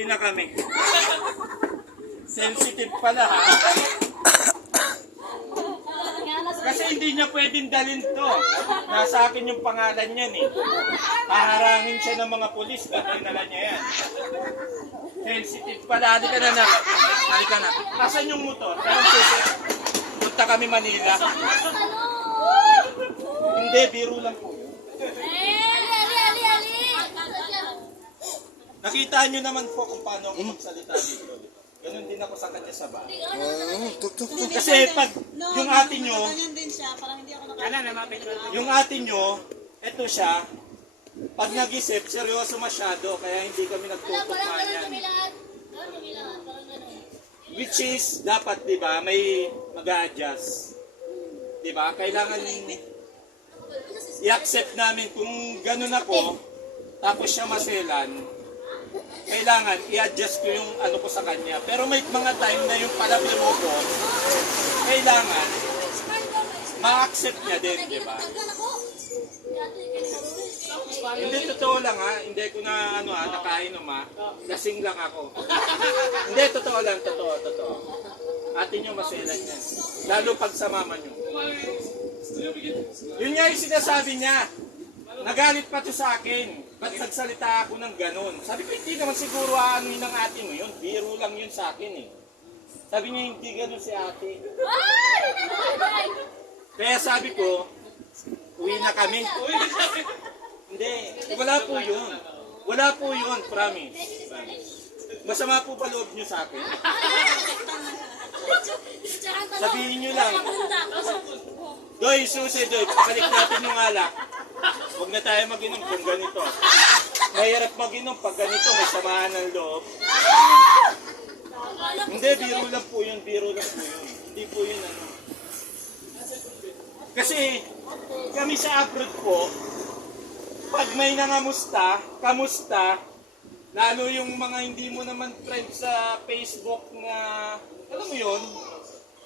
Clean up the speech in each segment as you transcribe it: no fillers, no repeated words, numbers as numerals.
Uwi na kami. Sensitive pala ha. Kasi hindi niya pwedeng dalhin to. Nasa akin yung pangalan niyan eh. Paharangin siya ng mga pulis. Dadala niya yan. Sensitive pala. Halika na na. Halika na. Asan yung motor? Punta kami Manila. Hindi, biro lang po. Nakita nyo naman po kung paano ako magsalita dito. Ganun din ako sa kanya sa bahay. Kasi pag yung ate nyo, yung ate nyo, eto siya, pag nag-isip, seryoso masyado, kaya hindi kami nagtutugma yan. Which is, dapat, di ba, may mag-a-adjust. Di ba? Kailangan i-accept namin kung ganun ako, tapos siya maselan, kailangan i-adjust ko yung ano ko sa kanya. Pero may mga time na yung palabiro ko, kailangan ma-accept niya din, di ba? Hindi, totoo lang ha. Hindi ko na nakainom ha. Lasing lang ako. Hindi, totoo lang. Totoo. Ate nyo maselan yan. Lalo pag sa mama nyo. Yun nga yung sinasabi niya. Nagalit pa to sa akin. Ba't nagsalita ako ng ganun? Sabi ko, hindi naman siguro aanuin ng ate mo yun. Biro lang yun sa akin eh. Sabi niya, hindi ganun si ate. Kaya sabi ko, uwi na kami. Hindi, wala po yun. Wala po yun, promise. Masama po pa loob nyo sa akin. Sabihin nyo lang. Doy, susi, Doy, balik natin yung alak. Huwag na tayo mag-inom kung ganito. Mahirap mag-inom pag ganito, may samahan ng loob. Hindi, biro lang po yun. Hindi po yun ano. Kasi kami sa abroad po, pag may nangamusta, kamusta, lalo yung mga hindi mo naman friends sa Facebook na, alam mo yun,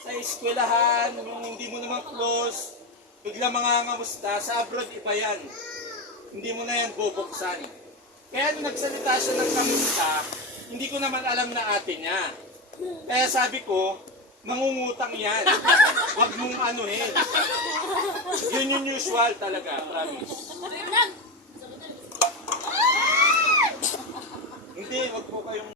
sa eskwelahan, yung hindi mo naman close, bigla mga ngamusta, sa abroad iba yan. Hindi mo na yan bubuksan. Kaya nung nagsalita siya ng kamusta, hindi ko naman alam na ate niya. Kaya sabi ko, mangungutang yan. Huwag mong anuhin. Yun yung usual talaga, promise. Hindi, wag po kayong